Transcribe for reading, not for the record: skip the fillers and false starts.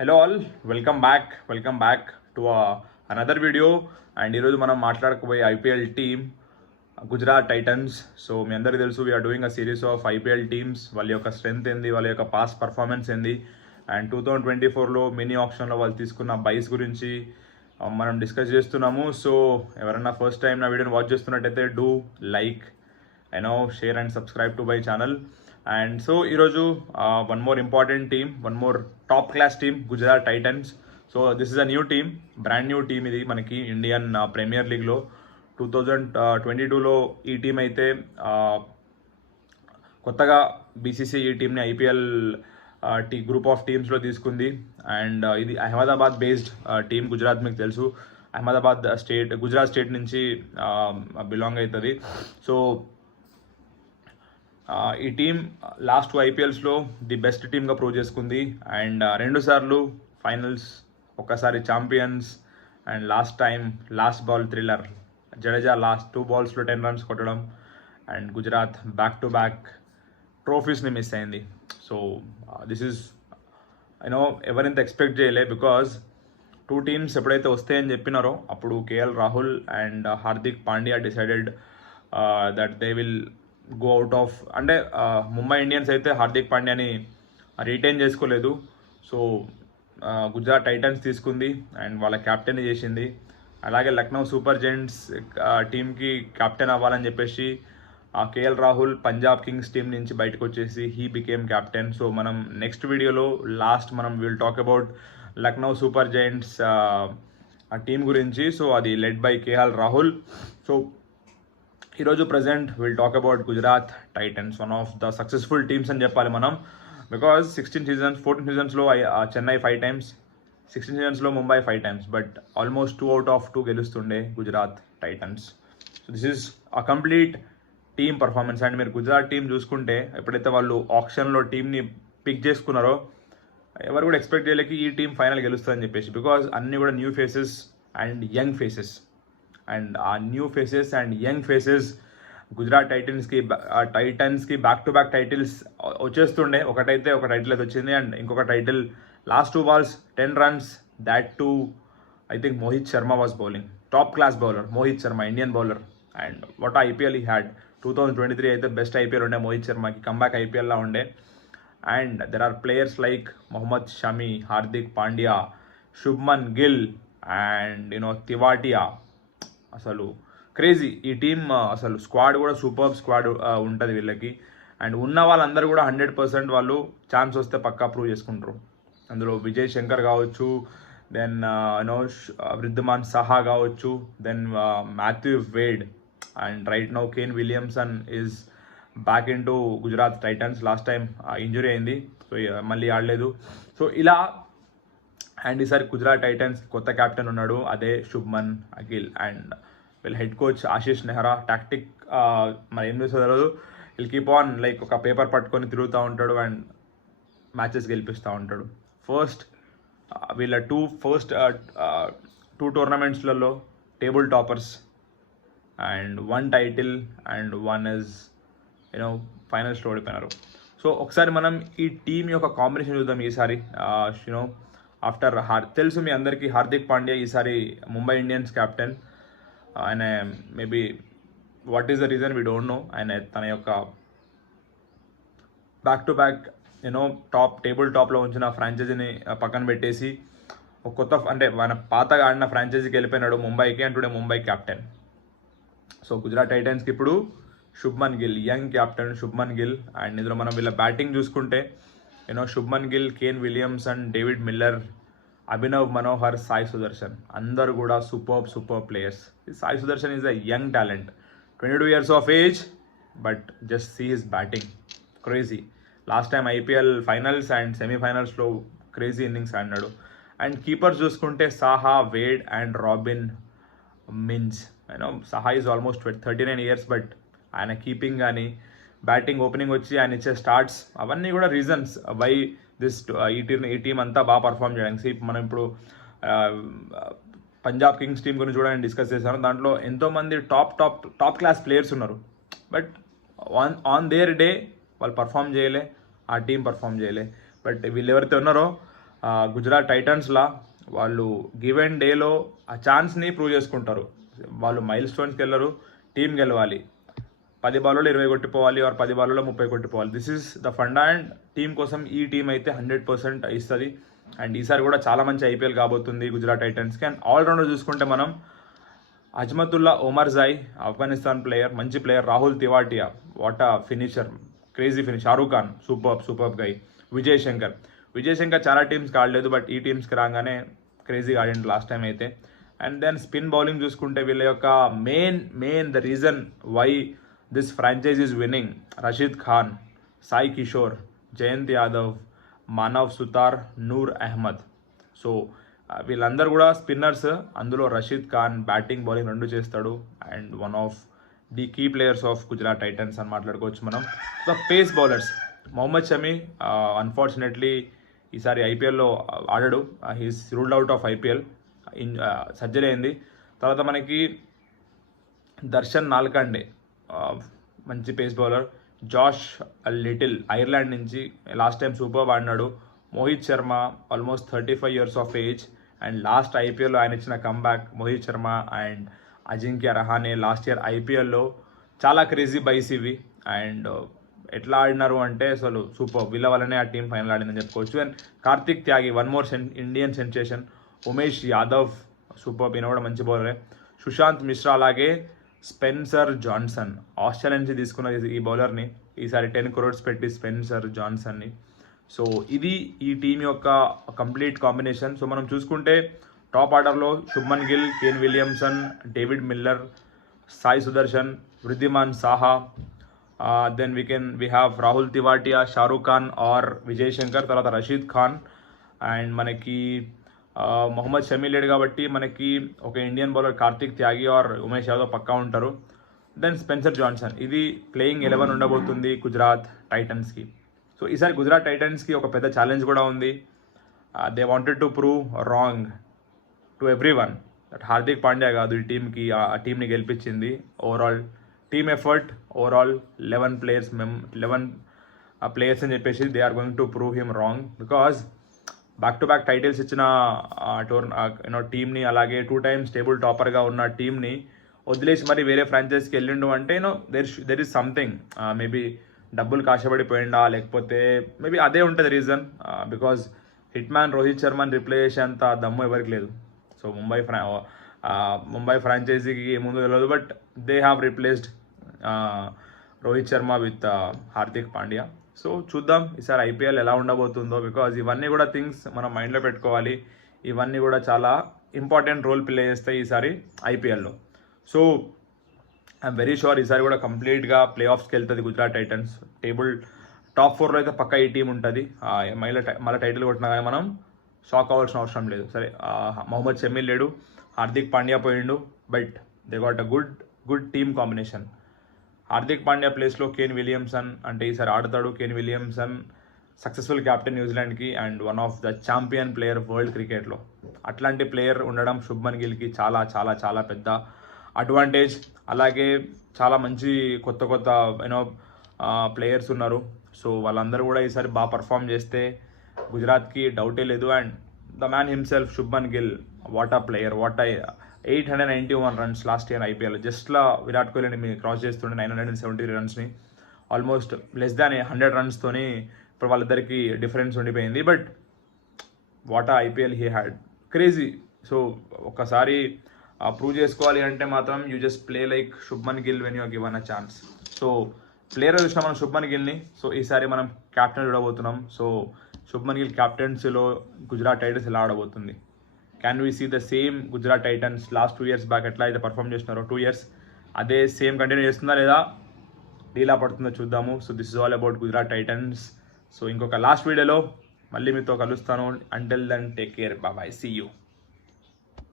Hello all, welcome back to another video. And ఈరోజు మనం మాట్లాడకపోయే IPL team Gujarat Titans. So మీ అందరికీ తెలుసు, we're doing a series of IPL teams. వాళ్ళ యొక్క స్ట్రెంత్ ఏంది, వాళ్ళ యొక్క పాస్ట్ పర్ఫార్మెన్స్ ఏంది, అండ్ 2024లో మినీ ఆప్షన్లో వాళ్ళు తీసుకున్న బైస్ గురించి మనం డిస్కస్ చేస్తున్నాము. సో ఎవరైనా ఫస్ట్ టైం నా వీడియోని వాచ్ చేస్తున్నట్టయితే do like, share and subscribe to my channel. And so ఈరోజు one more important team, one more top class team, Gujarat Titans. So this is a new team, brand new team. ఇది మనకి Indian premier లీగ్లో 2022లో ఈ team అయితే కొత్తగా BCC ఈ టీంని IPL group of టీమ్స్లో తీసుకుంది. అండ్ ఇది అహ్మదాబాద్ బేస్డ్ టీమ్. గుజరాత్ మీకు తెలుసు, అహ్మదాబాద్ స్టేట్, గుజరాత్ స్టేట్ నుంచి బిలాంగ్ అవుతుంది. సో ఈ టీం లాస్ట్ 2 ఐపీఎల్స్లో ది బెస్ట్ టీమ్గా ప్రూవ్ చేసుకుంది. అండ్ 2 సార్లు ఫైనల్స్, ఒక్కసారి champions. And last ball thriller, Jadeja last 2 బాల్స్లో 10 రన్స్ కొట్టడం. And Gujarat back to back ట్రోఫీస్ని మిస్ అయింది. సో దిస్ ఈజ్ ఎవరింత ఎక్స్పెక్ట్ చేయలే, బికాజ్ 2 టీమ్స్ ఎప్పుడైతే వస్తాయని చెప్పినారో అప్పుడు KL Rahul and Hardik Pandya decided that they will go out of. అంటే ముంబై ఇండియన్స్ అయితే హార్దిక్ పాండ్యాని రిటైన్ చేసుకోలేదు. సో గుజరాత్ టైటన్స్ తీసుకుంది అండ్ వాళ్ళ క్యాప్టెన్ చేసింది. అలాగే లక్నో సూపర్ జెయింట్స్ టీంకి కెప్టెన్ అవ్వాలని చెప్పేసి KL Rahul Punjab kings team నుంచి బయటకు వచ్చేసి హీ బికేమ్ క్యాప్టెన్. సో మనం నెక్స్ట్ వీడియోలో మనం will talk about Lucknow super giants ఆ టీం గురించి. సో అది led by KL Rahul. So ఈరోజు present will talk about Gujarat Titans, one of the successful teams అని చెప్పాలి మనం. బికాజ్ 14 సీజన్స్లో చెన్నై 5 times, 16 సీజన్స్లో Mumbai 5 times, but almost 2 out of 2 గెలుస్తుండే Gujarat Titans. So this is a complete team performance. And మీరు Gujarat team చూసుకుంటే ఎప్పుడైతే వాళ్ళు ఆప్షన్లో టీంని పిక్ చేసుకున్నారో ఎవరు కూడా ఎక్స్పెక్ట్ చేయలేక ఈ టీం ఫైనల్ గెలుస్తుందని చెప్పేసి. బికాజ్ అన్నీ కూడా new faces and young faces. And ఆ new faces and young faces Gujarat టైటన్స్కి బ్యాక్ టు బ్యాక్ టైటిల్స్ వచ్చేస్తుండే. ఒక టైటిల్ అయితే వచ్చింది, అండ్ ఇంకొక title last 2 balls 10 runs, that too I think Mohit Sharma was bowling, top class bowler Mohit Sharma, Indian bowler. And what IPL ఈ had. 2023 అయితే best IPL ఉండే Mohit శర్మకి, comeback ఐపీఎల్లా ఉండే. And there are players like Mohammed Shami, Hardik Pandya, Shubman Gill and Tewatia. అసలు క్రేజీ ఈ టీమ్. అసలు squad కూడా super squad ఉంటుంది వీళ్ళకి. అండ్ ఉన్న వాళ్ళందరూ కూడా 100% వాళ్ళు ఛాన్స్ వస్తే పక్కా ప్రూవ్ చేసుకుంటారు. అందులో విజయ్ శంకర్ కావచ్చు, దెన్ వృద్ధిమాన్ సహా కావచ్చు, then Matthew Wade, and right now Kane Williamson is back in to Gujarat Titans. Last time injury అయింది, సో మళ్ళీ ఆడలేదు. సో ఇలా. అండ్ ఈసారి గుజరాత్ టైటన్స్ కొత్త క్యాప్టెన్ ఉన్నాడు, అదే శుభ్మన్ గిల్. అండ్ వీళ్ళ head coach Ashish Nehra tactic మరి ఏం చేస్తుందో తెలియదు. వీళ్ళు కీప్ ఆన్ లైక్ ఒక పేపర్ పట్టుకొని తిరుగుతూ ఉంటాడు అండ్ మ్యాచెస్ గెలిపిస్తూ ఉంటాడు. వీళ్ళ టూ టోర్నమెంట్స్లలో table toppers, and 1 title and 1 is ఫైనల్స్లో ఓడిపోయినారు. సో ఒకసారి మనం ఈ టీం యొక్క కాంబినేషన్ చూద్దాం ఈసారి. ఆఫ్టర్ తెలుసు మీ అందరికీ హార్దిక్ పాండ్యా ఈసారి ముంబై ఇండియన్స్ క్యాప్టెన్. ఆయన maybe what is the reason we don't know. ఆయన తన యొక్క బ్యాక్ టు బ్యాక్ టేబుల్ టాప్లో ఉంచిన ఫ్రాంచైజీని పక్కన పెట్టేసి ఒక కొత్త, అంటే మన పాతగా ఆడిన ఫ్రాంచైజీకి వెళ్ళిపోయినాడు ముంబైకి, and today Mumbai captain. So Gujarat టైటన్స్కి ఇప్పుడు Shubman Gill, young captain Shubman Gill. And ఇందులో మనం వీళ్ళ బ్యాటింగ్ చూసుకుంటే Shubman Gill, Kane Williamson, David Miller, Abhinav Manohar, Sai Sudharsan, అందరూ కూడా super players. Sai Sudharsan is a young talent, 22 years of age, but just see his batting, crazy. Last time IPL finals and సెమీఫైనల్స్లో crazy innings ఆడినాడు. అండ్ కీపర్స్ చూసుకుంటే Saha, Wade and robin mince. Saha is almost 39 years, but ఆయన keeping కానీ batting, opening వచ్చి ఆయన ఇచ్చే starts, అవన్నీ కూడా రీజన్స్ వై ఈ టీం అంతా బాగా పర్ఫామ్ చేయడానికి. మనం ఇప్పుడు పంజాబ్ కింగ్స్ టీం గురించి కూడా నేను డిస్కస్ చేశాను. దాంట్లో ఎంతోమంది టాప్ క్లాస్ ప్లేయర్స్ ఉన్నారు, బట్ ఆన్ దేర్ డే వాళ్ళు పర్ఫామ్ చేయలే, ఆ టీం పర్ఫామ్ చేయలే. బట్ వీళ్ళు ఎవరైతే ఉన్నారో గుజరాత్ టైటన్స్లా వాళ్ళు గివ్ అండ్ డేలో ఆ ఛాన్స్ని ప్రూవ్ చేసుకుంటారు. వాళ్ళు మైల్ స్టోన్స్కి వెళ్ళరు, టీం గెలవాలి, 10 బాల్లో 20 కొట్టిపోవాలి, ఆర్ 10 బాల్లో 30 కొట్టిపోవాలి. This is the funda. And team కోసం ఈ టీం అయితే 100% ఇస్తుంది. అండ్ ఈసారి కూడా చాలా మంచి ఐపీఎల్ కాబోతుంది గుజరాత్ టైటన్స్కి. అండ్ ఆల్రౌండర్ చూసుకుంటే మనం అజ్మతుల్లా ఒమర్జాయ్, ఆఫ్ఘనిస్తాన్ ప్లేయర్, మంచి player. Rahul Tewatia, what a finisher, crazy finish. Shahrukh Khan, super guy. Vijay Shankar చాలా టీమ్స్కి ఆడలేదు, బట్ ఈ టీమ్స్కి రాగానే క్రేజీగా ఆడిండు లాస్ట్ టైం అయితే. అండ్ దెన్ స్పిన్ బౌలింగ్ చూసుకుంటే వీళ్ళ యొక్క main the reason why this franchise is winning, Rashid Khan, Sai Kishore, Jayant Yadav, Manav Suthar, Noor Ahmad. So వీళ్ళందరూ కూడా స్పిన్నర్స్. అందులో రషీద్ ఖాన్ బ్యాటింగ్ బౌలింగ్ రెండు చేస్తాడు. And one of the key players of Gujarat Titans అని మాట్లాడుకోవచ్చు మనం. So pace bowlers, Mohammed Shami unfortunately ఈసారి ఐపీఎల్లో ఆడడు. He's ruled out of IPL, surgery అయింది. తర్వాత మనకి దర్శన్ నాల్కండే, మంచి pace bowler. Josh Little, Ireland నుంచి లాస్ట్ టైం సూపర్ ఆడినాడు. Mohit Sharma, almost 35 years of age. And last ఐపీఎల్లో ఆయన ఇచ్చిన comeback. Mohit Sharma and Ajinkya Rahane last year ఐపీఎల్లో చాలా క్రేజీ బైస్ ఇవి. అండ్ ఎట్లా ఆడినారు అంటే అసలు సూపర్. వీళ్ళ వల్లనే ఆ టీం ఫైనల్ ఆడిందని చెప్పుకోవచ్చు. And Karthik Tyagi, one more Indian sensation. Umesh Yadav, super, ఈయన కూడా మంచి బౌలరే. సుశాంత్ మిశ్రా, అలాగే స్పెన్సర్ జాన్సన్, ఆస్ట్రేలియా నుంచి తీసుకున్న ఈ బౌలర్ని ఈసారి 10 crores పెట్టి స్పెన్సర్ జాన్సన్ని. సో ఇది ఈ టీం యొక్క కంప్లీట్ కాంబినేషన్. సో మనం చూసుకుంటే టాప్ ఆర్డర్లో Shubman Gill, Kane Williamson, David Miller, Sai Sudharsan, Wriddhiman Saha. Then we have Rahul Tewatia, Shahrukh Khan or Vijay Shankar, తర్వాత రషీద్ ఖాన్. అండ్ మనకి మొహమ్మద్ షమీ లేడు కాబట్టి మనకి ఒక Indian bowler Kartik Tyagi or Umesh Yadav పక్కా ఉంటారు. Then Spencer Johnson. ఇది ప్లేయింగ్ 11 ఉండబోతుంది గుజరాత్ టైటన్స్కి. సో ఈసారి గుజరాత్ టైటన్స్కి ఒక పెద్ద ఛాలెంజ్ కూడా ఉంది. They wanted to prove wrong to everyone that Hardik Pandya కాదు ఈ టీంకి ఆ టీంని గెలిపించింది. Overall team effort, overall 11 players అని చెప్పేసి they are going to prove him wrong. Because back to back titles ఇచ్చిన టీమ్ని, అలాగే 2 times టేబుల్ టాపర్గా ఉన్న టీంని వదిలేసి మరి వేరే ఫ్రాంచైజ్కి వెళ్ళిండు అంటే దెర్ ఈస్ సంథింగ్. మేబీ డబ్బులు కాశపడిపోయిండా, లేకపోతే మేబీ అదే ఉంటుంది reason. Because hitman Rohit శర్మని రిప్లేస్ చేసేంత దమ్ము ఎవరికి లేదు. సో ముంబై ఫ్రాంచైజీకి ఏముందో తెలియదు, but they have replaced Rohit Sharma with Hardik Pandya. So చూద్దాం ఈసారి ఐపీఎల్ ఎలా ఉండబోతుందో. బికాజ్ ఇవన్నీ కూడా థింగ్స్ మనం మైండ్లో పెట్టుకోవాలి. ఇవన్నీ కూడా చాలా ఇంపార్టెంట్ రోల్ ప్లే చేస్తాయి ఈసారి ఐపీఎల్లో. సో ఐఎమ్ వెరీ షూర్ ఈసారి కూడా కంప్లీట్గా ప్లే ఆఫ్స్కి వెళ్తుంది గుజరాత్ టైటన్స్. టేబుల్ టాప్ 4లో అయితే పక్కా ఈ టీం ఉంటుంది. మళ్ళీ టైటిల్ కొట్టినా కానీ మనం షాక్ అవ్వాల్సిన అవసరం లేదు. సరే, మొహమ్మద్ షమీ లేడు, హార్దిక్ పాండ్యా పోయిండు, but they got a good team combination. Hardik Pandya ప్లేస్లో కేన్ విలియమ్సన్ అంటే ఈసారి ఆడతాడు. కేన్ విలియమ్సన్ సక్సెస్ఫుల్ క్యాప్టెన్ న్యూజిలాండ్కి and one of the champion player world క్రికెట్లో. అట్లాంటి ప్లేయర్ ఉండడం శుభ్మన్ గిల్కి చాలా చాలా చాలా పెద్ద అడ్వాంటేజ్. అలాగే చాలా మంచి కొత్త ప్లేయర్స్ ఉన్నారు. సో వాళ్ళందరూ కూడా ఈసారి బాగా పర్ఫామ్ చేస్తే గుజరాత్కి డౌటే లేదు. And the man himself Shubman Gill, what a player, 891 runs last year IPL. జస్ట్లా విరాట్ కోహ్లీని క్రాస్ చేస్తుండే 973 runsని. ఆల్మోస్ట్ లెస్ దాన్ 100 runsతోని ఇప్పుడు వాళ్ళిద్దరికి డిఫరెన్స్ ఉండిపోయింది. But what a IPL he had, crazy. So ఒక్కసారి ప్రూవ్ చేసుకోవాలి అంటే మాత్రం you just play like Shubman Gill when you are given a chance. So player చూసినా మనం శుభ్మన్ గిల్ని. సో ఈసారి మనం క్యాప్టెన్ చూడబోతున్నాం. సో శుభ్మన్ గిల్ క్యాప్టెన్సీలో గుజరాత్ టైటన్స్ ఎలా ఆడబోతుంది? Can we see the same Gujarat Titans last 2 years back ఎట్లా అయితే పర్ఫామ్ చేస్తున్నారో 2 years అదే సేమ్ కంటిన్యూ చేస్తుందా లేదా డీలా పడుతుందో చూద్దాము. So this is all about Gujarat Titans. So ఇంకొక లాస్ట్ వీడియోలో మళ్ళీ మీతో కలుస్తాను. Until then take care, bye, see you.